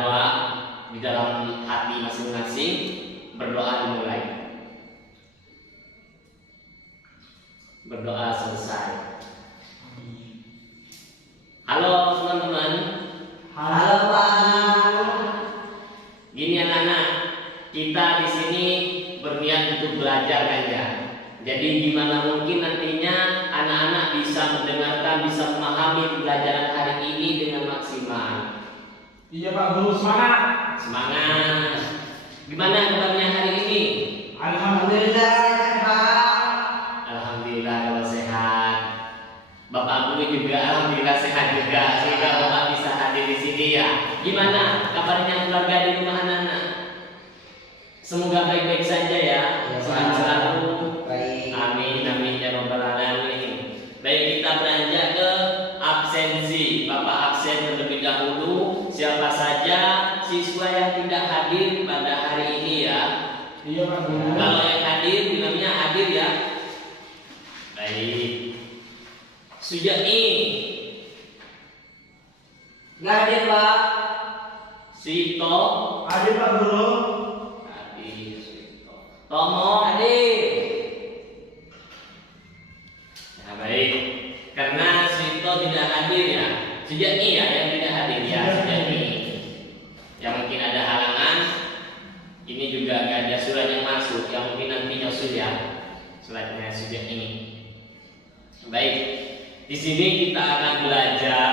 doa di dalam hati masing-masing. Berdoa dimulai. Berdoa selesai. Halo teman-teman. Halo Pak. Gini anak-anak, kita di sini berniat untuk belajar kan ya. Jadi gimana mungkin nantinya anak-anak bisa mendengarkan, bisa memahami pelajaran hari ini dengan maksimal. Iya Pak Guru, semangat. Semangat. Gimana kabarnya hari ini? Alhamdulillah Pak. Alhamdulillah kalau sehat. Bapak Guru juga alhamdulillah sehat juga, sehingga Bapak bisa hadir di sini ya. Gimana kabarnya keluarga di rumah anak-anak? Semoga baik-baik saja ya. Sehat selalu. Baik. Amin amin ya robbal alamin. Baik, kita beranjak ke absensi. Bapak absen terlebih dahulu. Siapa saja siswa yang tidak hadir pada hari ini ya? Iya Pak Guru. Kalau yang hadir bilangnya hadir ya. Baik. Sujai Nggak hadir Pak. Sito Hadir Pak Guru. hadir. Sito Tomo Hadir. ya, baik. Karena Sito tidak hadir ya. Sujai ya yang tidak hadir ya. Sujai. Yang mungkin ada halangan. Ini juga gak ada surat yang masuk. Yang mungkin nanti nyusul ya. Suratnya Sujai ini. Baik. Di sini kita akan belajar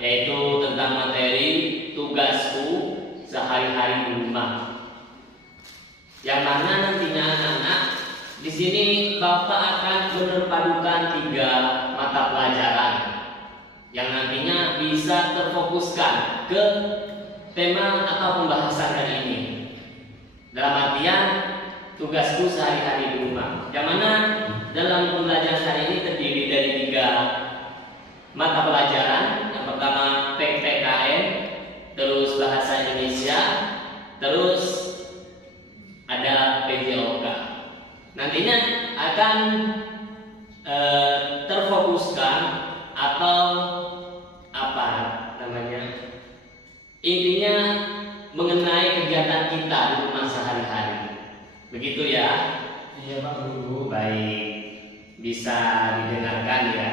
yaitu tentang materi tugasku sehari-hari di rumah. Yang mana nantinya anak-anak di sini Bapak akan menerpadukan 3 mata pelajaran yang nantinya bisa terfokuskan ke tema atau pembahasan hari ini. Dalam artian tugasku sehari-hari di rumah. Yang mana dalam pembelajaran hari ini terdiri dari 3 mata pelajaran. Yang pertama PPKN, terus bahasa Indonesia, terus ada PJOK. Nantinya akan terfokuskan atau apa namanya? Intinya mengenai kegiatan kita di rumah sehari-hari. Begitu ya? Iya Pak Guru. Baik, bisa didengarkan ya.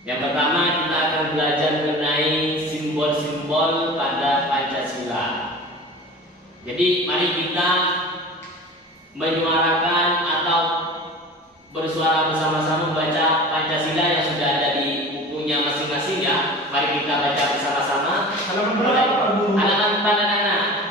Yang pertama kita akan belajar mengenai simbol-simbol pada Pancasila. Jadi mari kita menyuarakan atau bersuara bersama-sama membaca Pancasila yang sudah ada di bukunya masing-masing ya. Mari kita baca bersama-sama. Halaman berapa Pak Guru? Halaman pada anak.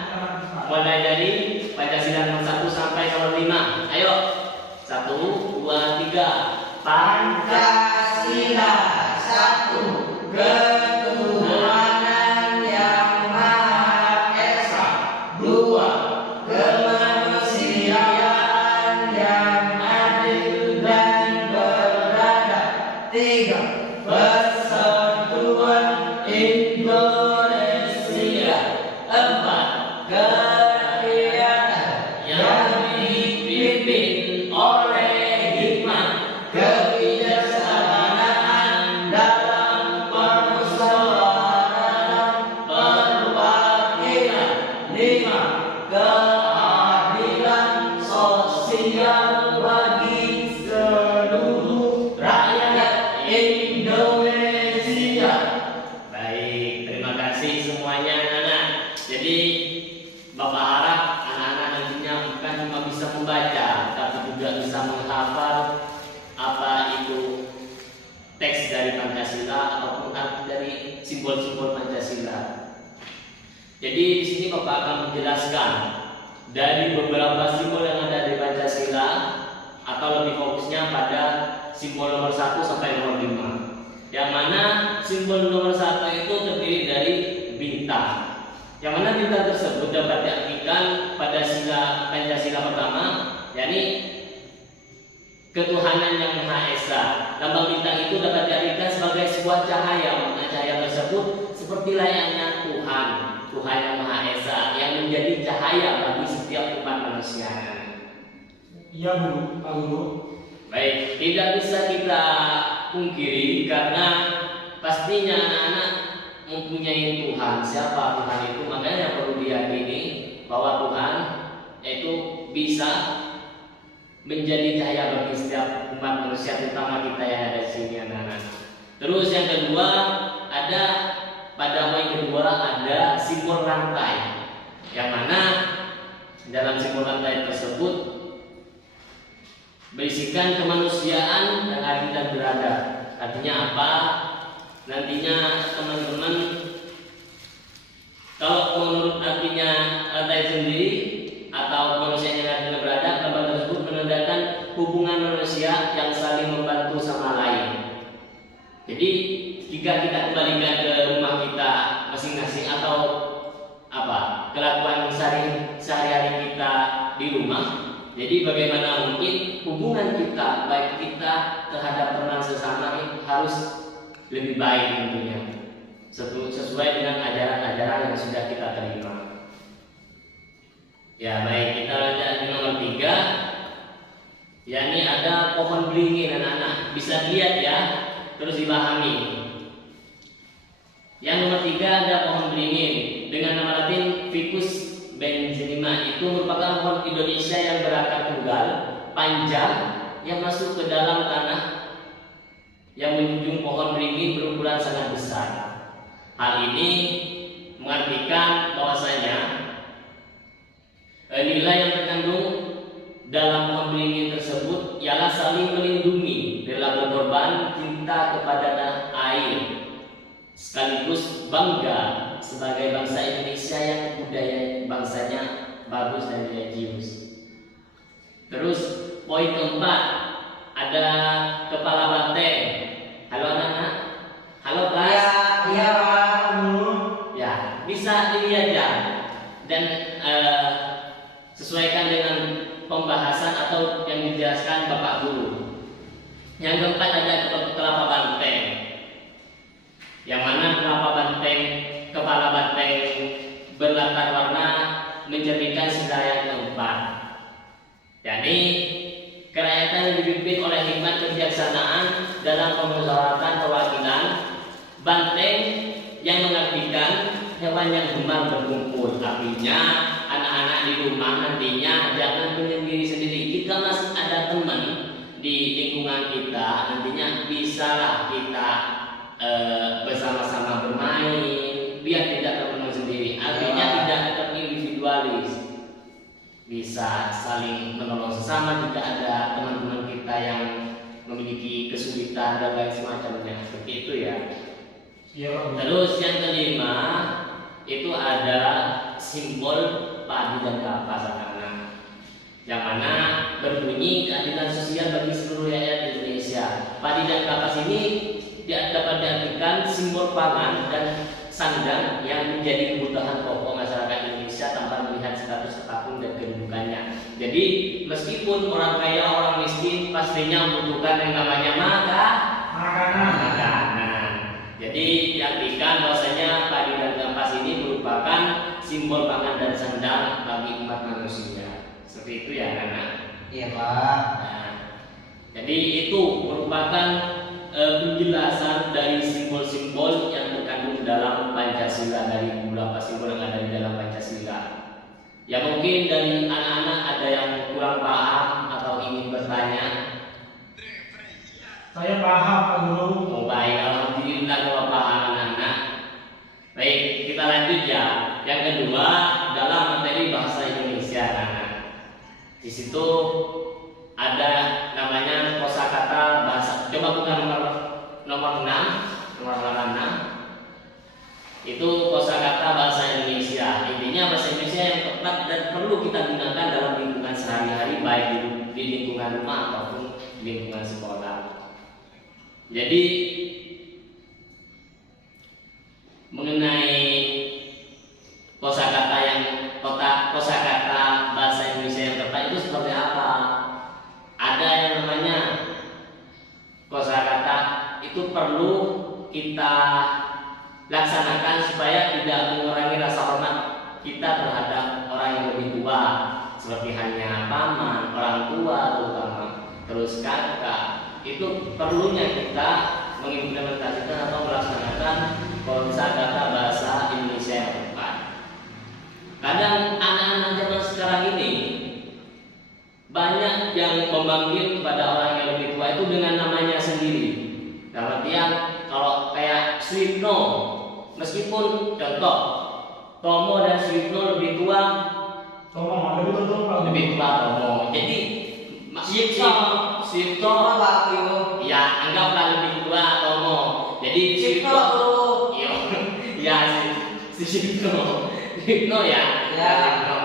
Mulai dari Pancasila nomor 1 sampai nomor 5. Ayo. 1, 2, 3. Pancasila 1. Ketuhanan yang Maha Esa. 2. Kemanusiaan yang adil dan beradab. 3. Persatuan Indonesia. 4. Kerakyatan yang dipimpin oleh hikmah, kebijaksanaan dalam permusyawaratan perwakilan. 5. Keadilan sosial bagi seluruh rakyat Indonesia. Baik, terima kasih semuanya anak-anak. Jadi Bapak harap anak-anak nantinya bukan cuma bisa membaca, tapi juga bisa menghafal apa itu teks dari Pancasila ataupun arti dari simbol-simbol Pancasila. Jadi di sini Bapak akan menjelaskan dari beberapa simbol yang ada di Pancasila atau lebih fokusnya pada simbol nomor 1 sampai nomor 5. Yang mana simbol nomor 1 itu terdiri dari bintang. Yang mana bintang tersebut dapat diartikan pada sila Pancasila pertama, yakni ketuhanan yang Maha Esa. Lambang bintang itu dapat diartikan sebagai sebuah cahaya. Makna cahaya tersebut seperti layaknya Tuhan, Tuhan yang Maha Esa yang menjadi cahaya bagi setiap umat manusia. Iya Bu, Pak Guru. Baik, tidak bisa kita pungkiri karena pastinya anak-anak mempunyai Tuhan. Siapa Tuhan itu? Makanya yang perlu diyakini bahwa Tuhan itu bisa menjadi cahaya bagi setiap umat manusia, terutama kita yang ada di sini, anak-anak. Terus yang kedua, ada pada poin kedua ada simbol rantai, yang mana dalam simbol rantai tersebut berisikan kemanusiaan yang adil dan beradab. Artinya apa? Nantinya teman-teman, kalau menurut artinya rantai sendiri atau manusia yang adil dan beradab, gambar tersebut menandakan hubungan manusia yang saling membantu sama lain. Jadi jika kita kembalikan ke rumah kita masing-masing atau kelakuan sehari-hari kita di rumah, jadi bagaimana mungkin hubungan kita, baik kita terhadap teman sesama, harus lebih baik tentunya, sesuai dengan ajaran-ajaran yang sudah kita terima. Ya baik, kita lanjut ke nomor 3, yakni ada pohon beringin, anak-anak. Bisa dilihat ya, terus dipahami. Yang nomor 3 ada pohon beringin dengan nama latin Ficus benzenima. Itu merupakan pohon Indonesia yang berakar tunggal, panjang, yang masuk ke dalam tanah, yang menjunjung pohon beringin berukuran sangat besar. Hal ini mengartikan bahwasanya nilai yang terkandung dalam pohon beringin tersebut ialah saling melindungi, rela berkorban, cinta kepada tanah air, sekaligus bangga sebagai bangsa Indonesia yang budaya bangsanya bagus dan religius. Terus poin keempat ada kepala banteng. Halo anak-anak, halo kelas. Iya Pak Guru. Ya, bisa dilihat ya, dan sesuaikan dengan pembahasan atau yang dijelaskan Bapak Guru. Yang keempat ada kelapa banteng, yang mana kepala banteng berlatar warna mencerminkan sedaya keempat. Jadi kerakyatan yang dipimpin oleh hikmat kebijaksanaan dalam pemusyawaratan perwakilan, banteng yang mengartikan hewan yang gemar berkumpul. Artinya anak-anak di rumah nantinya jangan menyendiri sendiri. Jika masih ada teman di lingkungan kita, nantinya bisalah kita bersama-sama bermain, biar tidak terpenuh sendiri. Artinya tidak terindividualis, bisa saling menolong sesama jika ada teman-teman kita yang memiliki kesulitan dan lain semacamnya, seperti itu ya. Terus yang kelima itu ada simbol padi dan kapas, anak-anak, yang mana berbunyi keadilan sosial bagi seluruh rakyat Indonesia. Padi dan kapas ini dapat diartikan simbol pangan dan sandang yang menjadi kebutuhan pokok masyarakat Indonesia tanpa melihat status apapun dan kedudukannya. Jadi meskipun orang kaya orang miskin pastinya membutuhkan yang namanya makanan. Jadi diartikan bahwasanya padi dan kapas ini merupakan simbol pangan dan sandang bagi umat manusia. Seperti itu ya anak-anak. Iya Pak. Nah, jadi itu merupakan penjelasan dari simbol-simbol yang terkandung dalam Pancasila, dari beberapa simbol yang ada di dalam Pancasila. Ya mungkin dari anak-anak ada yang kurang paham atau ingin bertanya. Saya paham Pak Guru. Oh baik, alhamdulillah kalau paham anak-anak. Baik, kita lanjut ya. Yang kedua dalam materi bahasa Indonesia, anak-anak. Di situ ada namanya kosakata bahasa. Coba buka nomor 6. Itu kosakata bahasa Indonesia. Intinya bahasa Indonesia yang tepat dan perlu kita gunakan dalam lingkungan sehari-hari, baik di lingkungan rumah ataupun di lingkungan sekolah. Jadi mengenai kosakata bahasa Indonesia yang tepat itu seperti apa? Ada yang namanya kosakata itu perlu kita laksanakan supaya tidak mengurangi rasa hormat kita terhadap orang yang lebih tua, seperti hanya paman, orang tua terutama, terus kakak. Itu perlunya kita mengimplementasikan atau melaksanakan kosakata bahasa Indonesia yang tepat. Kadang anak-anak zaman sekarang ini banyak yang memanggil kepada orang yang lebih tua itu dengan namanya sendiri. Dalam artian kalau kayak Suyitno, meskipun contoh Tomo dan Suyitno lebih tua, Tomo lebih tua Pak. lebih tua Tomo. Jadi Suyitno, Pak Yo. ya anggaplah lebih tua Tomo. Jadi Suyitno, iya, ya Suyitno, Suyitno ya. Ya. Suyitno.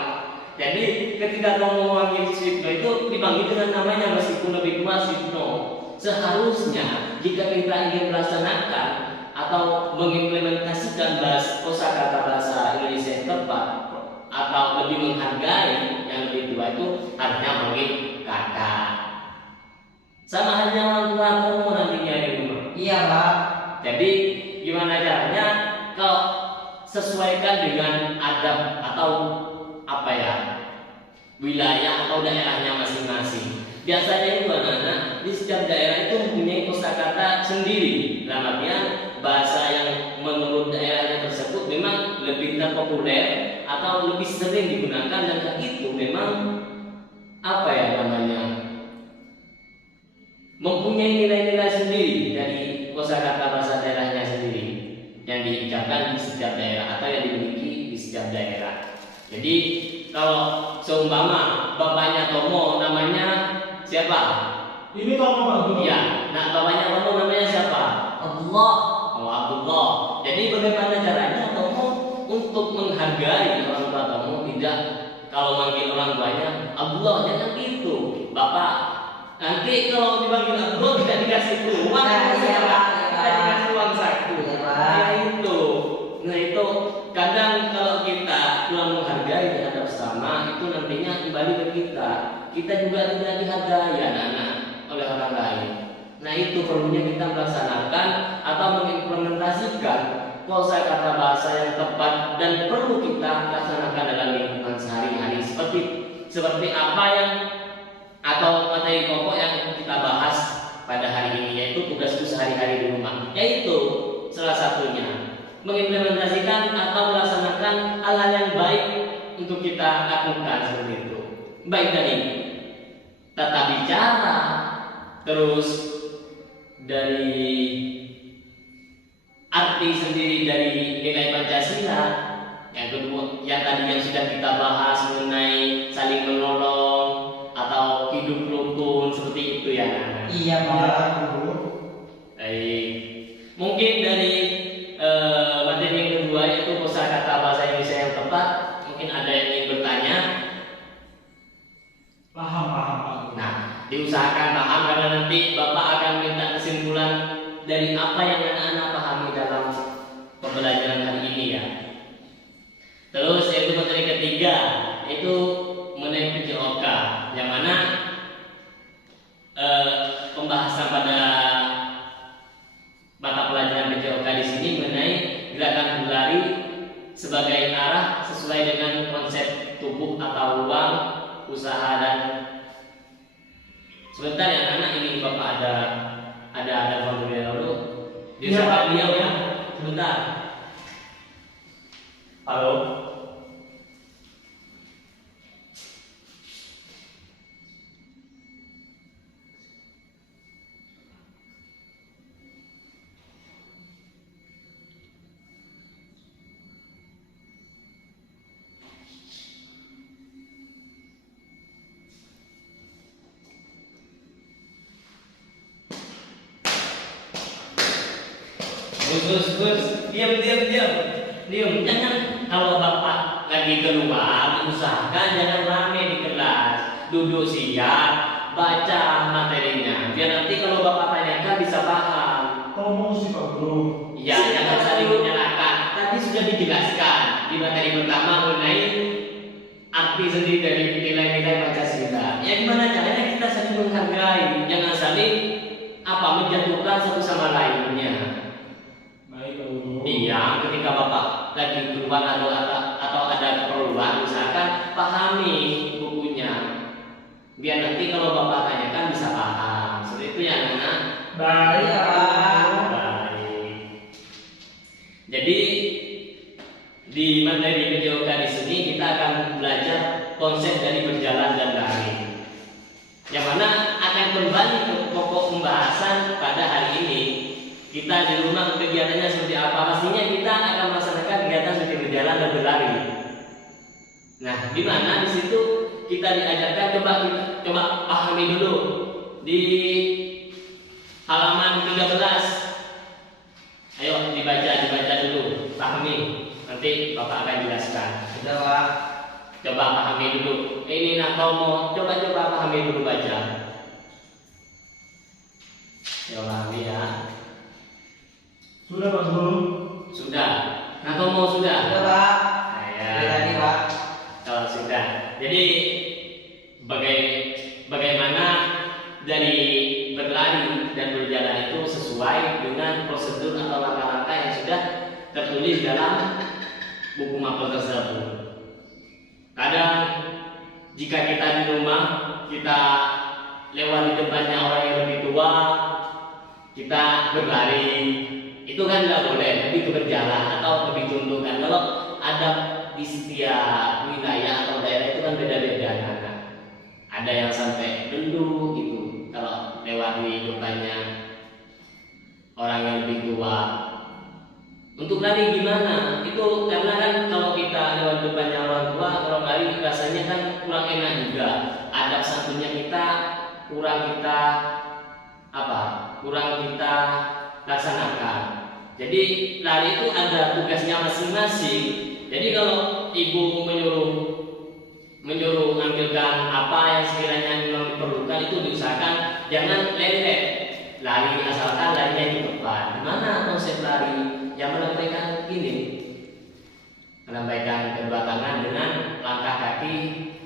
Jadi ketika Tomo memanggil Suyitno itu dipanggil dengan namanya meskipun lebih tua Suyitno. Seharusnya jika kita ingin melaksanakan atau mengimplementasikan kosakata bahasa Indonesia yang tepat atau lebih menghargai yang lebih tua itu harusnya manggil kakak. Sama halnya orang tua Tomo nantinya di rumah. Iya Pak. Jadi gimana caranya kalau sesuaikan dengan adab atau apa ya, wilayah atau daerahnya masing-masing. Biasanya itu anak-anak di setiap daerah itu mempunyai kosakata sendiri. Dalam artian bahasa yang menurut daerahnya tersebut memang lebih terpopuler atau lebih sering digunakan, dan itu memang apa ya namanya, mempunyai nilai-nilai sendiri dari kosakata bahasa daerahnya sendiri yang diucapkan di setiap daerah atau yang dimiliki di setiap daerah. Jadi kalau seumpama bapaknya Tomo namanya siapa? Ini Tomo Pak Guru. Iya. Nah bapaknya Tomo namanya siapa? Allah. Oh Abdullah. Jadi bagaimana caranya Tomo untuk menghargai orang tua Tomo? Tidak, kalau manggil orang tuanya Abdullah jangan gitu. Bapak nanti kalau dipanggil Abdullah tidak dikasih uang, tidak dikasih uang saku. Nah itu. Nah itu kadang kalau kita kurang menghargai terhadap sesama, itu nantinya kembali ke kita. Kita juga tidak dihargai anak-anak oleh orang lain. Nah itu perlunya kita melaksanakan atau mengimplementasikan kosakata bahasa yang tepat dan perlu kita laksanakan dalam lingkungan sehari-hari seperti apa yang atau materi pokok yang kita bahas pada hari ini, yaitu tugasku sehari-hari di rumah, yaitu salah satunya mengimplementasikan atau melaksanakan hal-hal yang baik untuk kita lakukan seperti itu. Baik dari tata bicara, terus dari arti sendiri dari nilai Pancasila, yang kedua yang tadi yang sudah kita bahas mengenai saling menolong atau hidup rukun seperti itu ya. Iya Pak Guru. Baik. Mungkin dari materi yang kedua yaitu kosakata bahasa Indonesia yang tepat, mungkin ada yang ingin bertanya. Paham Pak Guru. Nah, diusahakan paham karena nanti Bapak akan minta kesimpulan dari apa yang anak-anak pahami dalam pembelajaran hari ini ya. Terus yaitu materi ketiga yaitu mengenai PJOK, yang mana pembahasan pada mata pelajaran PJOK di sini mengenai gerakan berlari sebagai arah sesuai dengan konsep tubuh atau ruang usaha. Dan sebentar ya anak-anak, ini Bapak ada formulir dulu. Diusahakan beliau ya. Sebentar. Halo. Gus, diam. Jangan kalau Bapak lagi keluar, usahakan jangan rame di kelas. Duduk siap, baca materinya. Biar nanti kalau Bapak tanyakan bisa paham. Tomo sih Pak Guru. Ya, jangan saling menyalahkan. Tadi sudah dijelaskan di materi pertama mengenai arti sendiri dari nilai-nilai Pancasila. Ya gimana caranya kita saling menghargai, jangan saling menjatuhkan satu sama lainnya. Baik Pak Guru. Iya, ketika Bapak lagi keluar atau ada keperluan, usahakan pahami bukunya. Biar nanti kalau Bapak tanyakan bisa paham. Seperti itu ya, anak-anak. Baik Pak. Baik. Jadi di materi PJOK di sini kita akan belajar konsep dari berjalan dan lari. Yang mana akan kembali ke pokok pembahasan pada hari ini. Kita di rumah kegiatannya seperti apa? Pastinya kita akan melaksanakan kegiatan seperti berjalan dan berlari. Nah, di mana di situ kita diajarkan coba pahami dulu di halaman 13. Ayo dibaca dulu, pahami. Nanti Bapak akan jelaskan. Sudah Pak. Coba pahami dulu. Ini Natomo, coba pahami dulu baca. Ya pahami ya. Sudah Pak Guru. Sudah. Natomo sudah. Sudah Pak. Nah, ya. Dari tadi Pak. Kalau sudah. Jadi bagaimana dari berlari dan berjalan itu sesuai dengan prosedur atau langkah-langkah yang sudah tertulis dalam buku mapel tersebut. Kadang jika kita di rumah kita lewat di depannya orang yang lebih tua, kita berlari, itu kan nggak boleh, lebih ke berjalan atau lebih tundukkan. Kalau ada di setiap wilayah atau daerah itu kan beda-beda. Nah, ada yang sampai dulu gitu kalau lewat di depannya orang yang lebih tua. Untuk lari gimana? Itu karena kan kalau kita lewat depannya orang tua, kalau lari rasanya kan kurang enak juga. Adab santunnya kita kurang kita laksanakan. Jadi lari itu ada tugasnya masing-masing. Jadi kalau ibu menyuruh mengambilkan apa yang sekiranya memang diperlukan, itu diusahakan jangan lewat lari asalkan larinya di depan. Gimana konsep lari? Yang melambaikan ini, melambaikan kedua tangan dengan langkah kaki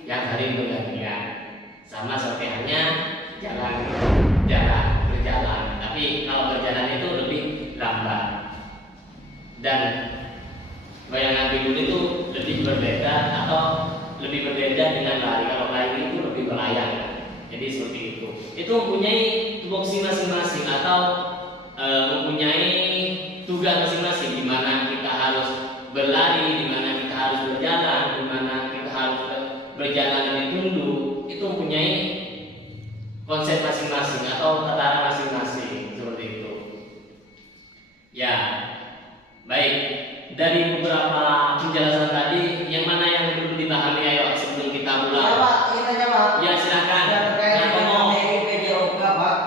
yang saling bergantian, sama seperti halnya berjalan. Tapi kalau berjalan itu lebih lambat dan bayangan tidur itu lebih berbeda dengan lari. Kalau lari itu lebih melayang. Jadi seperti itu. Itu mempunyai tupoksi masing-masing atau mempunyai tugas masing-masing, di mana kita harus berlari, di mana kita harus berjalan, di mana kita harus berjalan lebih tunduk. Itu mempunyai konsep masing-masing atau tataran masing-masing seperti itu. Ya, baik. Dari beberapa penjelasan tadi, yang mana yang perlu dipahami ayo sebelum kita Ya mulai? Pak, ini saja Pak. Ya silakan. Ada terkait Yang dengan ngomong. materi PJOK Pak.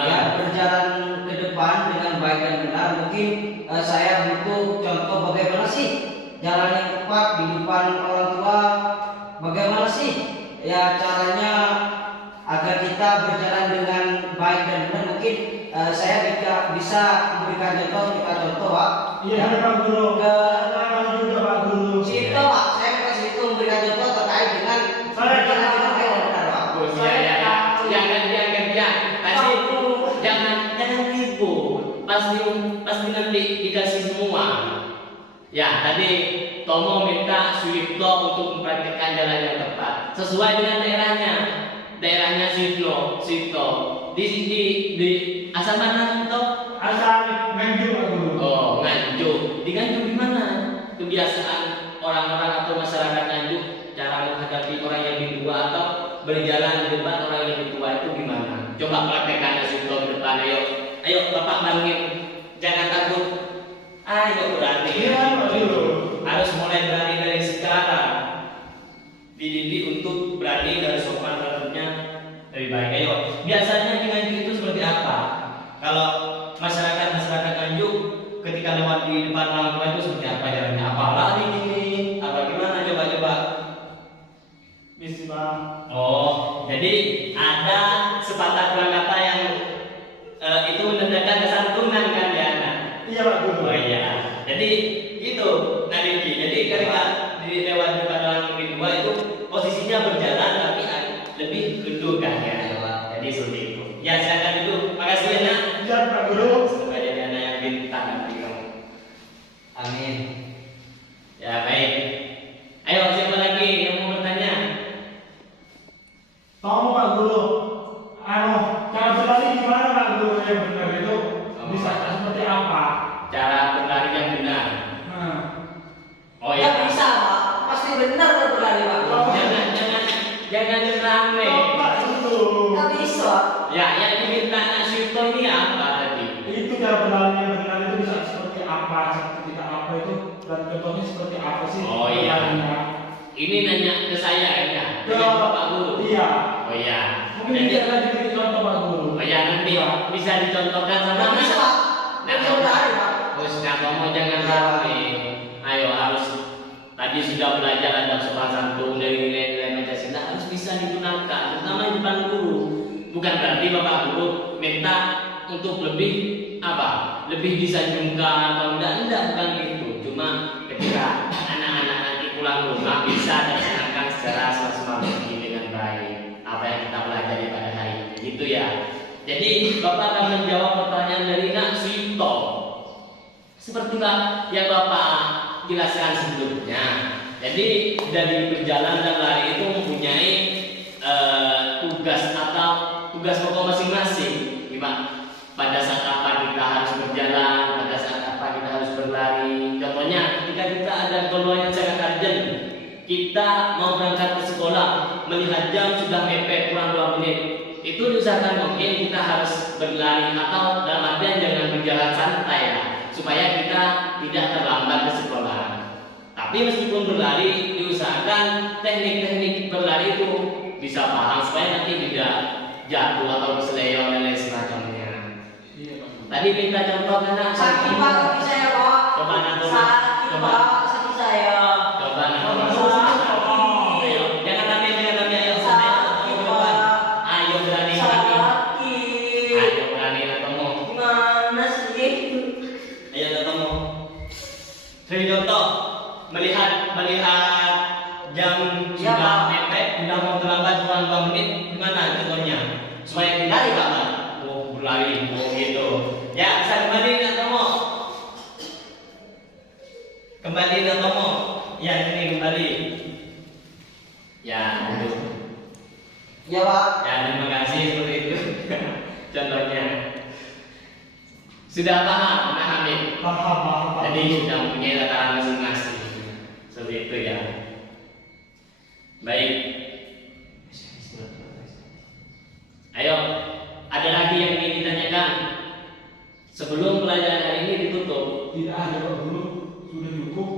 Ya, berjalan ke depan dengan baik dan benar. Mungkin saya butuh contoh bagaimana sih jalan yang tepat di depan orang tua. Bagaimana sih ya caranya agar kita berjalan dengan baik dan benar. Mungkin saya bisa memberikan contoh Pak. Iya Pak Guru. Saya juga Pak Guru. Situ Pak, saya kasih itu memberikan contoh terkait dengan Saya berjalan dengan baik dan benar Pak. Bagus, ya. Pasti jangan ribut. Pasti nanti dikasih semua. Ya, tadi Tomo minta Suwipto untuk mempraktikkan jalan yang tepat sesuai dengan daerahnya. Daerahnya Suwipto. Di asal mana Suwipto? Asal Nganjuk Pak Guru. Oh, Nganjuk. Di Nganjuk gimana? Kebiasaan orang-orang atau masyarakat Nganjuk cara menghadapi orang yang lebih tua atau berjalan di depan orang yang lebih tua itu gimana? Coba praktekkan Suwipto di depan. Ayo Bapak bangun. Jangan takut. Ayo berani. Iya Pak Guru. Harus mulai berani dari sekarang. Dididik untuk berani dari sopan santunnya lebih baik. Ayo. Biasanya di Nganjuk itu seperti apa? Kalau masyarakat Nganjuk ketika lewat di depan orang tua itu seperti apa jalannya? Apa lari ini? Apa gimana? Coba. Misi Pak. Oh, jadi ada sepatah kata yang itu menandakan kesantunan kan ya? Iya Pak Guru. Oh iya. Jadi itu Nadiki. Jadi ketika di lewat depan orang lebih tua itu posisinya berjalan tapi lebih duduk kan ya. Jadi seperti itu. Ya silakan dulu. Makasih ya Nak. Iya Pak Guru. Semoga jadi anak yang pintar nanti kamu. Amin. Ya baik. Ayo siapa lagi yang mau bertanya? Tahu Pak Guru. Cara berlari gimana Pak Guru yang benar itu? Bisa seperti apa? Cara berlari yang benar. berlari Pak. Jangan rame. Bapak dulu. Nggak bisa. Ya, yang diminta anak Syuto ini apa tadi? Itu cara berlari yang benar itu bisa seperti apa, ketika apa itu dan contohnya seperti apa sih? Oh, iya. berlarinya? Ini nanya ke saya ya, Ke dengan Bapak Guru. Iya. Oh iya. Mungkin bisa lanjutin contoh Pak Guru. Oh ya, nanti bisa dicontohkan sama Nggak bisa Pak. Nggak bisa berlari Pak. Terus kamu jangan rame. Ayo harus tadi sudah belajar ada sopan santun dari nilai-nilai Pancasila harus bisa digunakan, terutama di depan guru. Bukan berarti Bapak Guru minta untuk lebih apa? Lebih disanjungkan atau enggak bukan gitu. Cuma ketika anak-anak nanti pulang rumah bisa dilaksanakan secara semaksimal mungkin dengan baik apa yang kita pelajari pada hari ini. Gitu ya. Jadi Bapak akan menjawab pertanyaan dari Nak Sito. Seperti yang Bapak jelaskan sebelumnya. Jadi dari berjalan dan lari itu mempunyai tugas atau tugas pokok masing-masing. Gimana? Pada saat apa kita harus berjalan, pada saat apa kita harus berlari. Contohnya ketika kita ada keperluan yang sangat urgent, kita mau berangkat ke sekolah, melihat jam sudah mepet kurang 2 menit. Itu diusahakan mungkin kita harus berlari atau dalam artian jangan berjalan santai ya, supaya kita tidak terlambat ke sekolah. Tapi meskipun berlari diusahakan teknik-teknik berlari itu bisa paham supaya nanti tidak jatuh atau keseleo dan lain semacamnya. Iya Pak Guru. Tadi minta contoh karena Sakit Pak kaki saya Pak. Coba nanti. Sakit Coba. Pak kaki saya. Coba nanti. Sakit. Ayo, jangan rame, ayo Sakit Pak. Ayo berani lagi. Sakit. Ayo berani ketemu. Gimana sih? Ayo ketemu. Jadi contoh melihat jam Ya, sudah Pak. mepet, sudah mau terlambat kurang 2 menit, gimana contohnya? Supaya dilari Pak. Oh, berlari, oh gitu. Ya, bisa kembali nak kamu. Kembali nak kamu. Ya, ini kembali. Ya, itu. Ya Pak. Ya, terima kasih seperti itu. Contohnya. Sudah paham, Nak Hamid? Paham, paham, Pak Jadi Guru. sudah mempunyai tataran masing-masing. Seperti itu ya. Baik. Ayo, ada lagi yang ingin ditanyakan sebelum pelajaran hari ini ditutup. Tidak ada Pak Guru, sudah cukup.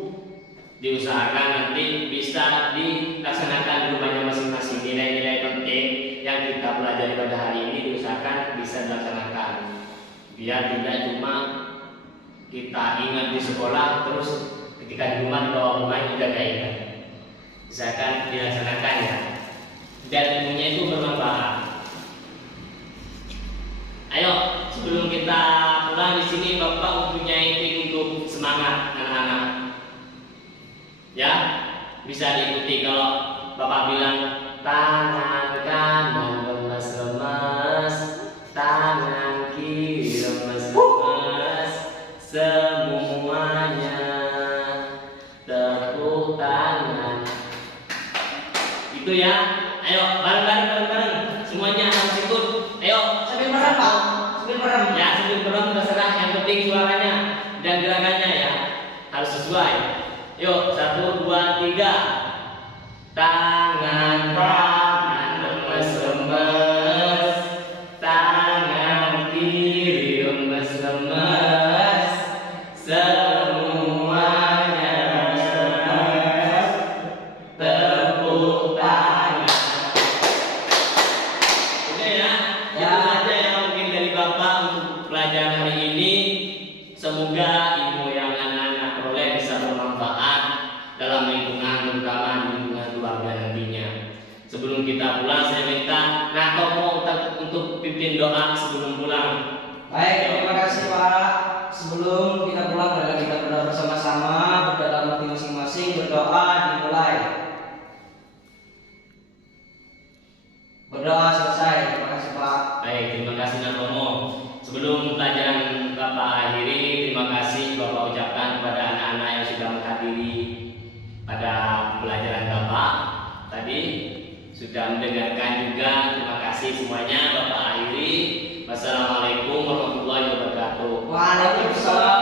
Diusahakan nanti bisa dilaksanakan di rumahnya masing-masing. Nilai-nilai penting yang kita pelajari pada hari ini diusahakan bisa dilaksanakan. Biar tidak cuma kita ingat di sekolah terus ketika di rumah dibawa rumah juga gak ingat. Misalkan dilaksanakan ya, dan ilmunya itu bermanfaat. Ayo, sebelum kita pulang di sini Bapak mempunyai trik untuk semangat anak-anak. Ya, bisa diikuti kalau Bapak bilang tangan kanan lemas-lemas, tangan kiri lemas-lemas, semuanya tepuk tangan. Itu ya. Ayo bareng-bareng semuanya harus ikut. Ayo Sambil merem Pak. Sambil merem. ya sebelum berang terserah, yang penting suaranya dan gerakannya ya harus sesuai. Yuk 1, 2, 3. Tangan kanan lemes-lemes, tangan kiri lemes-lemes, semuanya tepuk tangan. Oke ya, itu saja yang mungkin dari Bapak untuk pelajaran hari ini. Semoga ilmu yang anak-anak peroleh bisa bermanfaat dalam lingkungan, terutama di lingkungan keluarga nantinya. Sebelum kita pulang, saya minta Natomo untuk pimpin doa sebelum pulang. Baik, terima kasih Pak. Sebelum kita pulang, mari kita berdoa bersama-sama, berdoa dalam hati masing-masing, berdoa dimulai. Berdoa selesai. Terima kasih Pak. Baik, terima kasih Natomo. Sebelum pelajaran Bapak akhiri, terima kasih Bapak ucapkan kepada anak-anak yang sudah menghadiri pada pelajaran Bapak tadi, sudah mendengarkan juga. Terima kasih semuanya. Bapak akhiri. Wassalamualaikum warahmatullahi wabarakatuh. Waalaikumsalam.